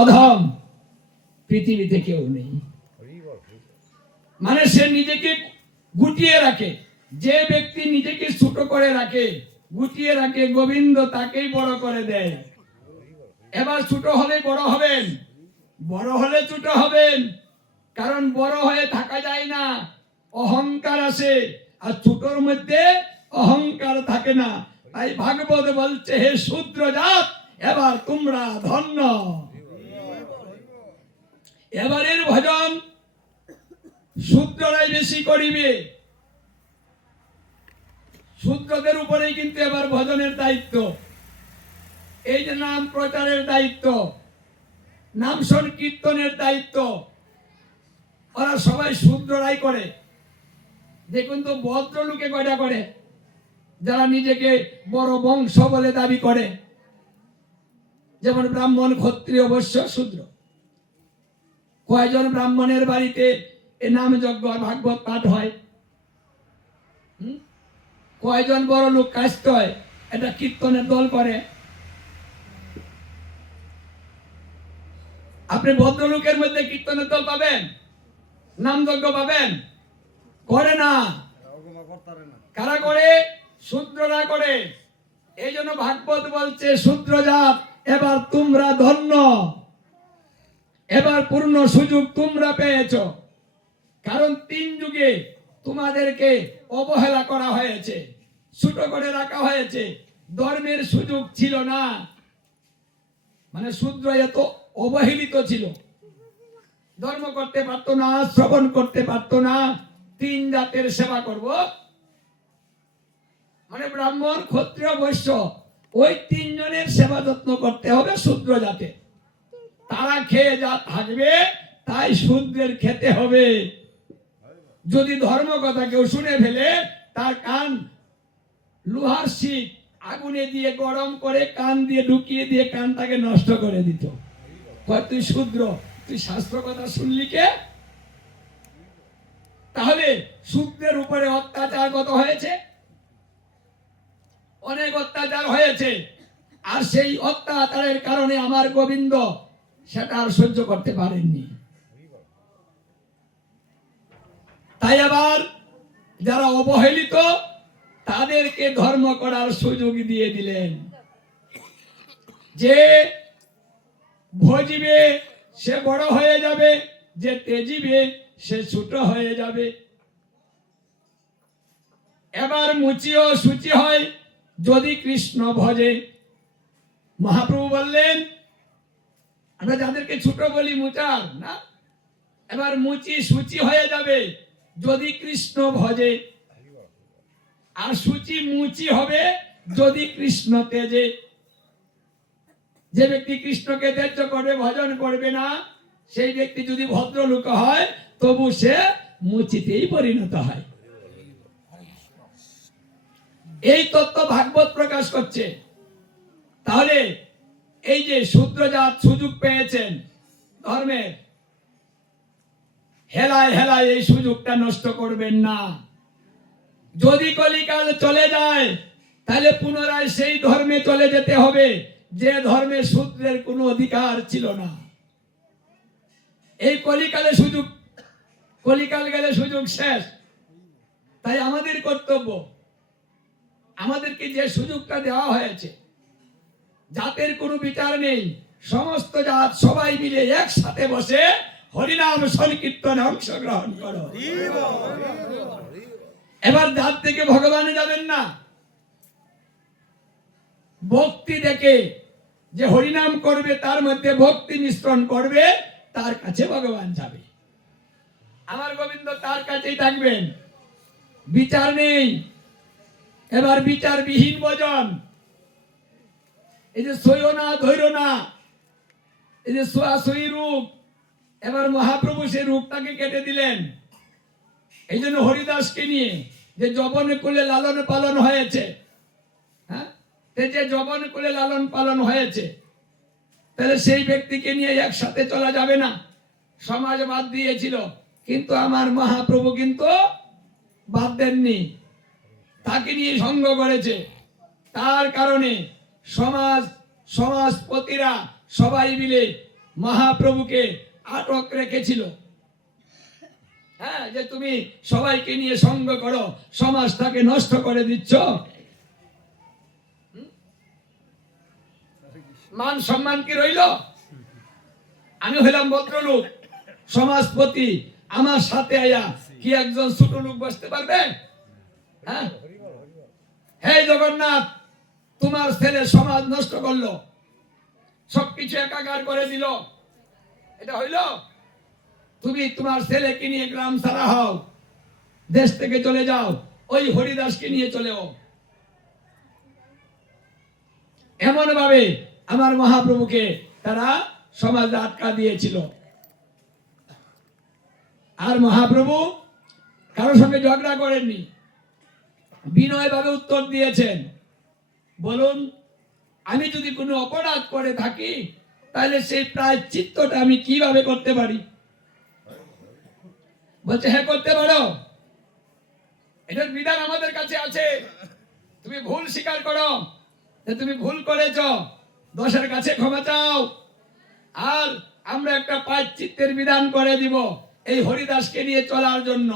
অধম পৃথিবীতে কেউ নেই। মানে সে নিজেকে গুটিয়ে রাখে, যে ব্যক্তি নিজেকে ছোট করে রাখে, গুটিয়ে রাখে, গোবিন্দ তাকেই বড় করে দেয়। এবার ছোট হলে বড় হবেন, বড় হলে ছোট হবেন, কারণ বড় হয়ে থাকা যায় না, অহংকার আসে, আর ছোটর মধ্যে অহংকার থাকে না। তাই ভাগবত বলছে, হে শূদ্র জাত, এবার তোমরা ধন্য। এবারের ভজন শূদ্ররাই বেশি করিবে, শূদ্রদের উপরেই কিন্তু এবার ভজনের দায়িত্ব, এই যে নাম প্রচারের দায়িত্ব, নাম সংকীর্তনের দায়িত্ব, ওরা সবাই শূদ্ররাই করে। দেখুন তো ভদ্রলোকে কয়টা করে, যারা নিজেকে বড় বংশ বলে দাবি করে, যেমন ব্রাহ্মণ, ক্ষত্রিয়, বৈশ্য, শূদ্র। কয়জন ব্রাহ্মণের বাড়িতে এ নাম যজ্ঞ ভাগবত পাঠ হয়? কয়জন বড় লোক কাস্ত হয়, এটা কীর্তনের দল করে? আপনি ভদ্রলোকের মধ্যে কীর্তনের দল পাবেন, নাম যজ্ঞ পাবেন? করে না। কারা করে? শূদ্ররা করে। এই জন্য ভাগবত বলছে, শূদ্র জাত, এবার তোমরা ধন্য, এবার পূর্ণ সুযোগ তোমরা পেয়েছ। কারণ 3 যুগে তোমাদেরকে অবহেলা করা হয়েছে, ছোট করে রাখা হয়েছে, ধর্মের সুযোগ ছিল না। মানে শূদ্র এত অবহেলিত ছিল, ধর্ম করতে পারতো না, শ্রবণ করতে পারতো না। 3 জাতের সেবা করব, মানে ব্রাহ্মণ, ক্ষত্রিয়, বৈশ্য, ওই 3 জনের সেবা যত্ন করতে হবে শূদ্র জাতে। তারা খেয়ে যা থাকবে তাই শূদ্রের খেতে হবে। যদি ধর্ম কথা কেউ শুনে ফেলে, তার কান লোহার শিক আগুনে দিয়ে গরম করে কান দিয়ে ঢুকিয়ে দিয়ে কানটাকে নষ্ট করে দিত। তুই শূদ্র, তুই শাস্ত্র কথা শুনলি কে? তাহলে শূদ্রের উপরে অত্যাচার কত হয়েছে, অনেক অত্যাচার হয়েছে। আর সেই অত্যাচারের কারণে আমার গোবিন্দ সেটা আর সহ্য করতে পারেননি। তাই আবার যারা অবহেলিত তাদেরকে ধর্ম করার সুযোগ দিয়ে দিলেন। যে ভজিবে সে বড় হয়ে যাবে, যে তেজিবে সে ছোট হয়ে যাবে। এবার মুচিও সূচি হয় যদি কৃষ্ণ ভজে। মহাপ্রভু বললেন, আমরা যাদেরকে ছোট বলি মুচার না, এবার মুচি সূচি হয়ে যাবে যদি কৃষ্ণ ভজে, আর সূচি মুচি হবে যদি কৃষ্ণ তেজে। যে ব্যক্তি কৃষ্ণকে ত্যায্য করবে, ভজন করবে না, সেই ব্যক্তি যদি ভদ্রলোক হয় তবু সে মুচিতেই পরিণত হয়। এই তত্ত্ব ভাগবত প্রকাশ করছে। তাহলে এই যে শূদ্রজাত সুযোগ পেয়েছেন ধর্মের, হেলায় হেলায় এই সুযোগটা নষ্ট করবেন না। যদি কলিকাল চলে যায় তাহলে পুনরায় সেই ধর্মে চলে যেতে হবে যে ধর্মে শূদ্রের কোনো অধিকার ছিল না। এই কলিকালে সুযোগ, কলিকাল গেলে সুযোগ শেষ। তাই আমাদের কর্তব্য, আমাদেরকে যে সুযোগটা দেওয়া হয়েছে, জাতের কোনো বিচার নেই, সমস্ত জাত সবাই মিলে একসাথে বসে হরিনাম সংকীর্তনে অংশগ্রহণ করো। এবার জাত থেকে ভগবানে যাবেন না, ভক্তি দেখে যে হরিনাম করবে তার মধ্যে ভক্তি মিশ্রণ করবে, তার কাছে ভগবান যাবে। আমার গোবিন্দ তার কাছেই থাকবেন, বিচার নেই। এবার বিচারবিহীন ভজন, এই যে সইও না ধৈর্য না, এই যে সোয়াশই রূপ, এবার মহাপ্রভু সেই রূপটাকে কেটে দিলেন। এই জন্য হরিদাসকে নিয়ে যে যবনে কুলে লালন পালন হয়েছে, হ্যাঁ, যে যবন কুলে লালন পালন হয়েছে, তাহলে সেই ব্যক্তিকে নিয়ে একসাথে চলা যাবে না, সমাজ বাদ দিয়েছিল। কিন্তু আমার মহাপ্রভু কিন্তু বাদ দেননি, তাকে নিয়ে সঙ্গ করেছে। তার কারণে সমাজপতিরা সবাই মিলে মহাপ্রভুকে আটক রেখেছিল। হ্যাঁ, যে তুমি সবাইকে নিয়ে সঙ্গ করো, সমাজটাকে নষ্ট করে দিচ্ছ, মান সম্মান কি রইল? আমি হইলাম ভদ্রলোক, সমাজপতি, আমার সাথে আয়া কি একজন ছোট লোক বসতে পারবে? হ্যাঁ, হে জগন্নাথ, তোমার ছেলে সমাজ নষ্ট করলো, সবকিছু একাকার করে দিল, এটা হইল? তুমি তোমার ছেলেকে নিয়ে গ্রাম ছাড়া হও, দেশ থেকে চলে যাও, ওই হরিদাসকে নিয়ে চলেও। এমন ভাবে আমার মহাপ্রভুকে তারা সমাজে আটকা দিয়েছিল। আর মহাপ্রভু কারোর সঙ্গে ঝগড়া করেননি, বিনয় ভাবে উত্তর দিয়েছেন। বলুন, আমি যদি কোনো অপরাধ করে থাকি, তাহলে সেই প্রায়শ্চিত্তটা আমি কিভাবে করতে পারি? বলছে, হ্যাঁ করতে পারো, এটার বিধান আমাদের কাছে আছে। তুমি ভুল স্বীকার করো যে তুমি ভুল করেছ, দোষের কাছে ক্ষমা চাও, আর আমরা একটা প্রায়শ্চিত্তের বিধান করে দিব এই হরিদাসকে নিয়ে চলার জন্য।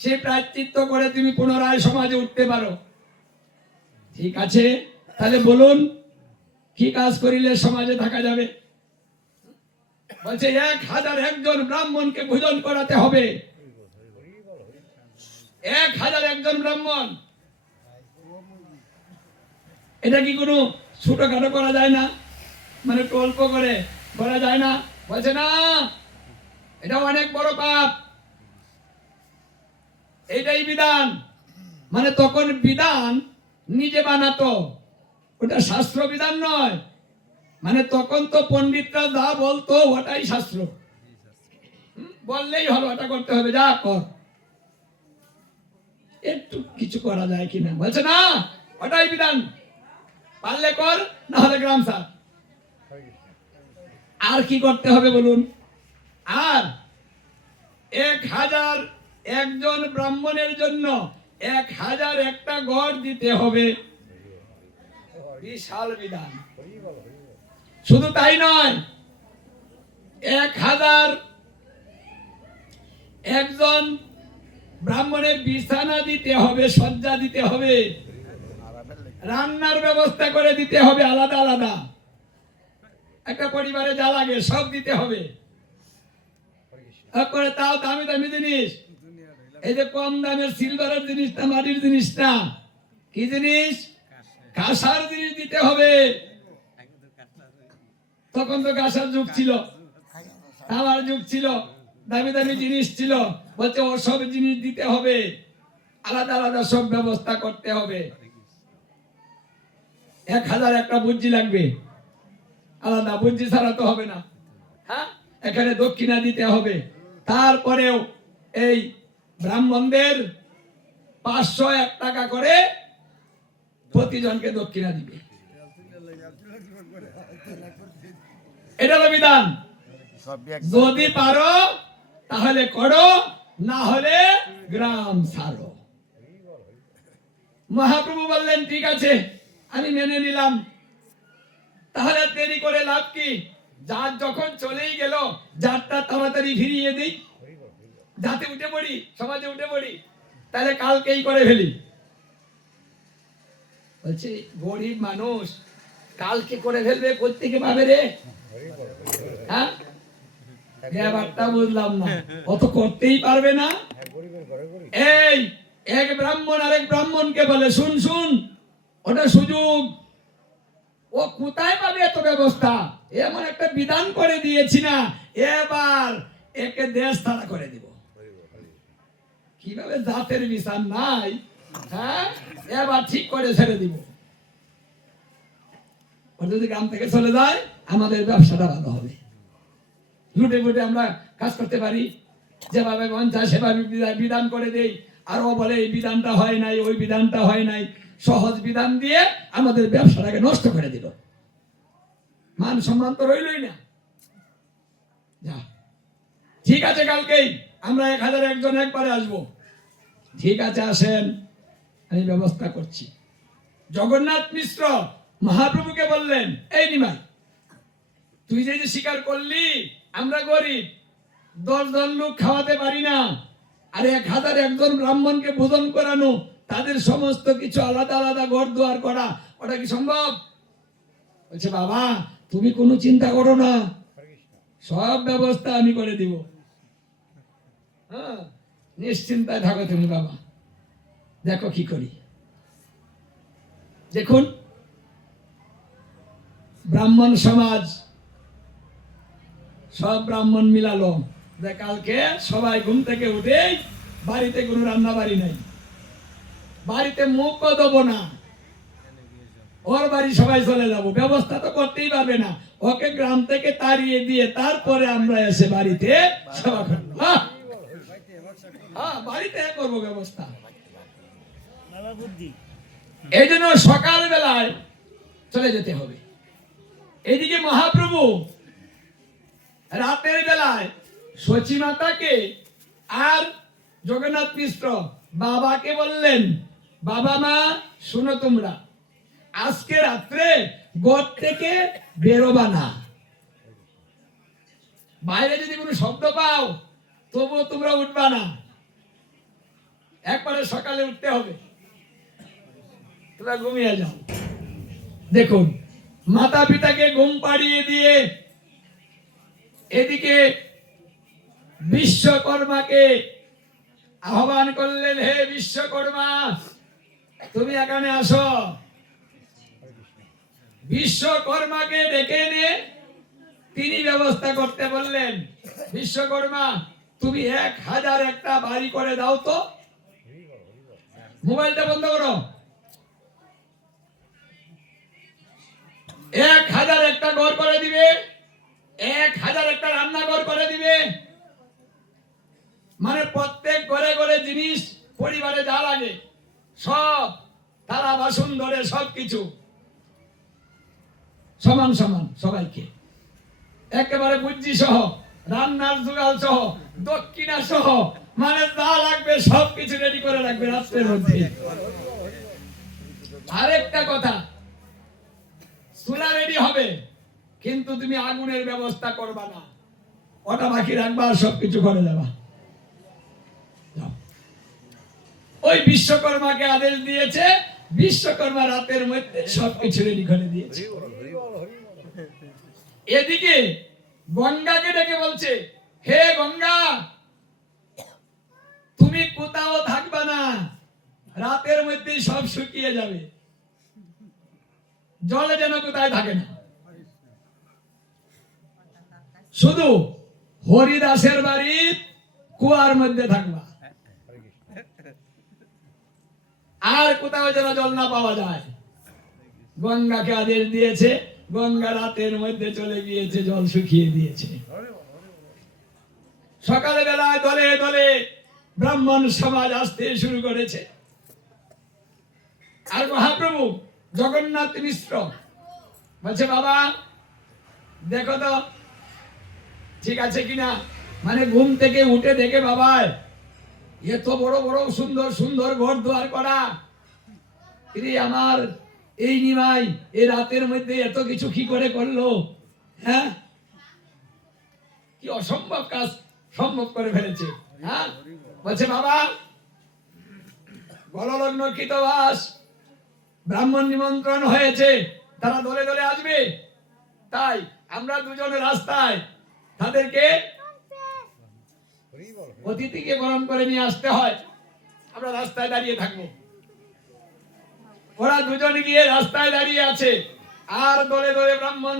সে প্রায়শ্চিত্ত করে তুমি পুনরায় সমাজে উঠতে পারো। ঠিক আছে, তাহলে বলুন কি কাজ করিলে সমাজে থাকা যাবে? বলছে 1001 জন ব্রাহ্মণকে ভোজন করাতে হবে। 1001 জন ব্রাহ্মণ, এটা কি কোনো ছোটখাটো করা যায় না? মানে অল্প করে করা যায় না? বলছে না, এটা অনেক বড় পাপ, এইটাই বিধান। মানে তখন বিধান নিজে বানাতো, ওটা শাস্ত্র বিধান নয়। মানে তখন তো পণ্ডিতরা যা বলতো ওটাই শাস্ত্র, বললেই হলো ওটা করতে হবে, যা কর, একটু কিছু করা যায় কিনা? বলছে না, ওটাই বিধান, পারলে কর, না হলে গ্রাম ছাড়। আর কি করতে হবে বলুন? আর 1001 জন ব্রাহ্মণের জন্য 1001টা গড় দিতে হবে। বিশাল বিধান। শুধু তাই নয়, 1001 জন ব্রাহ্মণের বিছানা দিতে হবে, শয্যা দিতে হবে, রান্নার ব্যবস্থা করে দিতে হবে আলাদা আলাদা। একটা পরিবারে যা লাগে সব দিতে হবে। তারপরে তাও দামি দামি জিনিস, এই যে কম দামের সিলভারের জিনিস না, মাটির জিনিস না, কি জিনিস? কাঁসার জিনিস দিতে হবে। তখন তো কাঁসার যুগ ছিল, তামার যুগ ছিল, দামি দামি জিনিস ছিল। বলছে ও সব জিনিস দিতে হবে, আলাদা আলাদা সব ব্যবস্থা করতে হবে। 1001টা বুদ্ধি লাগবে, আলাদা বুদ্ধি ছাড়া তো হবে না। হ্যাঁ, এখানে দক্ষিণা দিতে হবে। তারপরেও এই ব্রাহ্মণদের 501 টাকা করে প্রতিজনকে দক্ষিণা দিবে। এটা হলো বিধান। যদি পারো তাহলে করো, না হলে গ্রাম ছাড়ো। মহাপ্রভু বললেন, ঠিক আছে, আমি মেনে নিলাম। তাহলে দেরি করে লাভ কি? যার যখন চলেই গেল, যারটা তাড়াতাড়ি ফিরিয়ে দিই, যাতে উঠে পড়ি, সমাজে উঠে পড়ি, তাহলে কালকেই করে ফেলি। বলছে গরিব মানুষ কালকে করে ফেলবে, কোত্থেকে পাবে রে? হ্যাঁ, ব্যাপারটা বুঝলাম না, অত করতেই পারবে না। এই এক ব্রাহ্মণ আরেক ব্রাহ্মণকে বলে, শুন শুন, ওটা সুযোগ, ও কোথায় পাবে এত ব্যবস্থা? এমন একটা বিধান করে দিয়েছি না, এবার একে দেশ ছাড়া করে দিব। কিভাবে জাতের বিচার নাই, হ্যাঁ, এবার ঠিক করে ছেড়ে দিব। ও যদি গ্রাম থেকে চলে যায়, আমাদের ব্যবসাটা ভালো হবে, লুটে ফুটে আমরা কাজ করতে পারি, যেভাবে মন চায় সেভাবে বিধান করে দেই। আর ও বলে এই বিধানটা হয় নাই, ওই বিধানটা হয় নাই, সহজ বিধান দিয়ে আমাদের ব্যবসাটাকে নষ্ট করে দিল। মান সম্মান তো রইলই না। যা, ঠিক আছে, কালকেই আমরা 1001 জন একবারে আসবো। ঠিক আছে, আসেন, আমি ব্যবস্থা করছি। জগন্নাথ মিশ্র মহাপ্রভুকে বললেন, এই নিমাই, তুই যে স্বীকার করলি আমরা গরিব, 10 জন লোক খাওয়াতে পারি না, আর 1001 ব্রাহ্মণকে ভোজন করানো, তাদের সমস্ত কিছু আলাদা আলাদা ঘর দুয়ার করা, ওটা কি সম্ভব? বলছে বাবা তুমি কোনো চিন্তা করো না, সব ব্যবস্থা আমি করে দিব। হ্যাঁ, নিশ্চিন্তায় থাকো তুমি বাবা, দেখো কি করি। দেখুন ব্রাহ্মণ সমাজ, সব ব্রাহ্মণ মিলালো যে কালকে সবাই ঘুম থেকে উঠে, বাড়িতে কোনো রান্না বাড়ি নাই, বাড়িতে মুখও দেবো না, ওর বাড়ি সবাই চলে যাব, ব্যবস্থা তো করতেই পারবে না, ওকে গ্রাম থেকে তাড়িয়ে দিয়ে তারপরে আমরা এসে বাড়িতে সেবা করবো। বাড়িতে করবো ব্যবস্থা। এই জন্য সকাল বেলায় চলে যেতে হবে। এদিকে মহাপ্রভু রাতের বেলায় সচী মাতাকে আর জগন্নাথ মিশ্র বাবাকে বললেন, বাবা মা শুনো, তোমরা আজকে রাত্রে গড় থেকে বেরোবা না, বাইরে যদি কোনো শব্দ পাও তবুও তোমরা উঠবা না, একবারে সকালে উঠতে হবে, তোমরা ঘুমিয়ে যাও। দেখুন মাতা পিতাকে ঘুম পাড়িয়ে দিয়ে এদিকে বিশ্বকর্মাকে আহ্বান করলেন, হে বিশ্বকর্মা তুমি এখানে আসো। বিশ্বকর্মাকে ডেকে এনে তিনি ব্যবস্থা করতে বললেন, বিশ্বকর্মা তুমি 1001টা বাড়ি করে দাও তো। মোবাইলটা বন্ধ করো। 1001টা ঘর করে দিবে, 1001টা রান্নাঘর করে দিবে, মানে প্রত্যেক ঘরে ঘরে জিনিস পরিবারে যা লাগে সব, থালা বাসন ধরে সবকিছু সমান সমান সবাইকে, একেবারে বুদ্ধি সহ, রান্নার জোগাল সহ, দক্ষিণা সহ, মানে যা লাগবে সবকিছু রেডি করে রাখবে রাত্রের মধ্যে। আরেকটা কথা, চুলা রেডি হবে কিন্তু তুমি আগুনের ব্যবস্থা করবা না, ওটা বাকি রাখবা আর সবকিছু করে যাবা। ওই বিশ্বকর্মাকে আদেশ দিয়েছে, বিশ্বকর্মা রাতের মধ্যে সবকিছু রেডি করে দিয়েছে। এদিকে গঙ্গাকে ডেকে বলছে, হে গঙ্গা তুমি কোথাও থাকবা না, রাতের মধ্যে সব শুকিয়ে যাবে, জলে যেন কোথায় থাকে না, শুধু হরিদাসের বাড়ির কুয়ার মধ্যে থাকবা, আর কোথাও যেন জল না পাওয়া যায়। গঙ্গাকে আদেশ দিয়েছে, গঙ্গা রাতের মধ্যে চলে গিয়েছে, জল শুকিয়ে দিয়েছে। সকালে বেলায় দলে দলে ব্রাহ্মণ সমাজ আসতে শুরু করেছে। আর মহাপ্রভু জগন্নাথ মিশ্র বলছে, বাবা দেখো তো ঠিক আছে কিনা, মানে ঘুম থেকে উঠে দেখে বাবা এত বড় বড় সুন্দর সুন্দর ঘর দুয়ার করা, আমার এই নিমাই এই রাতের মধ্যে এত কিছু কি করে করলো, হ্যাঁ কি অসম্ভব কাজ সম্ভব করে ফেলেছে। হ্যাঁ বলছে, বাবা গললগ্ন কৃতবাস ব্রাহ্মণ নিমন্ত্রণ হয়েছে, তারা দলে দলে আসবে, তাই আমরা দুজনে রাস্তায় তাদেরকে অতিথিকে বরণ করে নিয়ে আসতে হয়, আমরা রাস্তায় দাঁড়িয়ে থাকবো। ওরা দুজনে গিয়ে রাস্তায় দাঁড়িয়ে আছে, আর দলে দলে ব্রাহ্মণ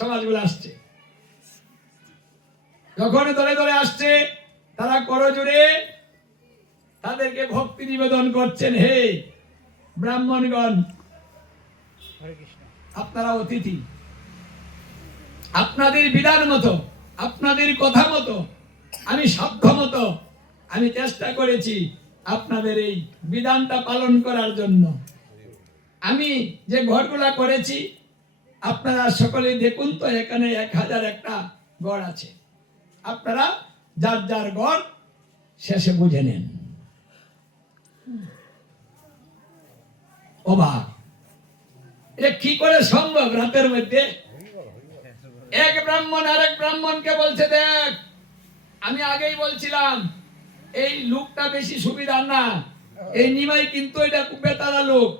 সমাজগুলো আসছে। যখন দলে দলে আসছে, তারা করজোড়ে তাদেরকে ভক্তি নিবেদন করছেন, হে ব্রাহ্মণগণ আপনারা অতিথি, আপনাদের বিধান মতো, আপনাদের কথা মতো, আমি সাধ্য মতো আমি চেষ্টা করেছি আপনাদের এই বিধানটা পালন করার জন্য। আমি যে ঘরগুলা করেছি আপনারা সকলে দেখুন তো, এখানে 1001টা ঘর আছে, আপনারা যার যার ঘর শেষে বুঝে নেন। অবাক, এটা কি করে সম্ভব রাতের মধ্যে? এক ব্রাহ্মণ আরেক ব্রাহ্মণকে বলছে, দেখ আমি আগেই বলছিলাম এই লোকটা বেশি সুবিধার না, এই নিমাই কিন্তু এটা খুব বেতারা লোক,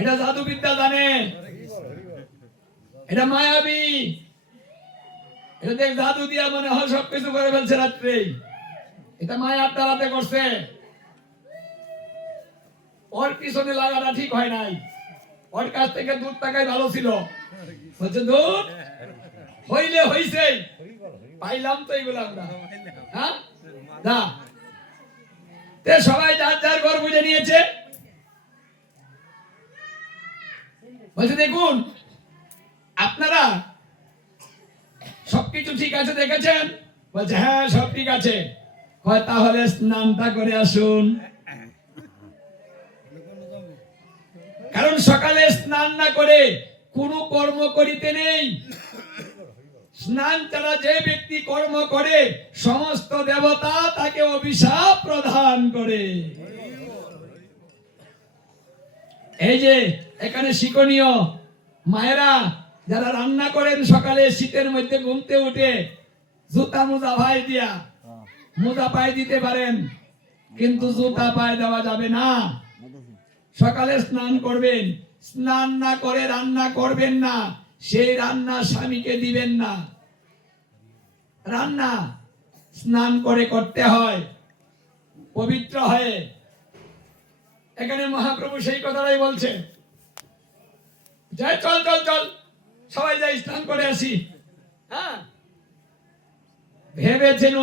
এটা জাদুবিদ্যা জানে, এটা মায়াবী, এটা দেখ জাদু দিয়া মনে হয় সবকিছু করে ফেলছে রাত্রে, এটা মায়ার দ্বারাতে করছে, ওর পিছনে লাগাটা ঠিক হয় নাই, ওর কাছ থেকে দুধ টাকাই ভালো ছিল, বলছে দুধ হইলে হইছে, পাইলাম তো এইগুলো আমরা, হ্যাঁ না, তে সবাই যার যার ঘর বুঝে নিয়েছে। বলছে দেখুন আপনারা সবকিছু ঠিক আছে দেখেছেন? বলছে হ্যাঁ সব ঠিক আছে। হয় তাহলে স্নানটা করে আসুন, কারণ সকালে স্নান না করে কোনো কর্ম করিতে নেই। স্নান ছাড়া যে ব্যক্তি কর্ম করে সমস্ত দেবতা তাকে অভিশাপ প্রদান করে। এই যে এখানে শিক্ষণীয় মায়েরা যারা রান্না করেন সকালে শীতের মধ্যে ঘুমতে উঠে জুতা মোজা ভাই দিয়া, মোজা পায়ে দিতে পারেন কিন্তু জুতা পায়ে দেওয়া যাবে না। সকালে স্নান করবেন, স্নান না করে রান্না করবেন না, সেই রান্না স্বামীকে দিবেন না। রান্না স্নান করে করতে হয় পবিত্র হয়ে। এখানে মহাপ্রভু সেই কথাটাই বলছে, যাই চল চল চল সবাই যাই স্নান করে আসি। হ্যাঁ ভেবেছেন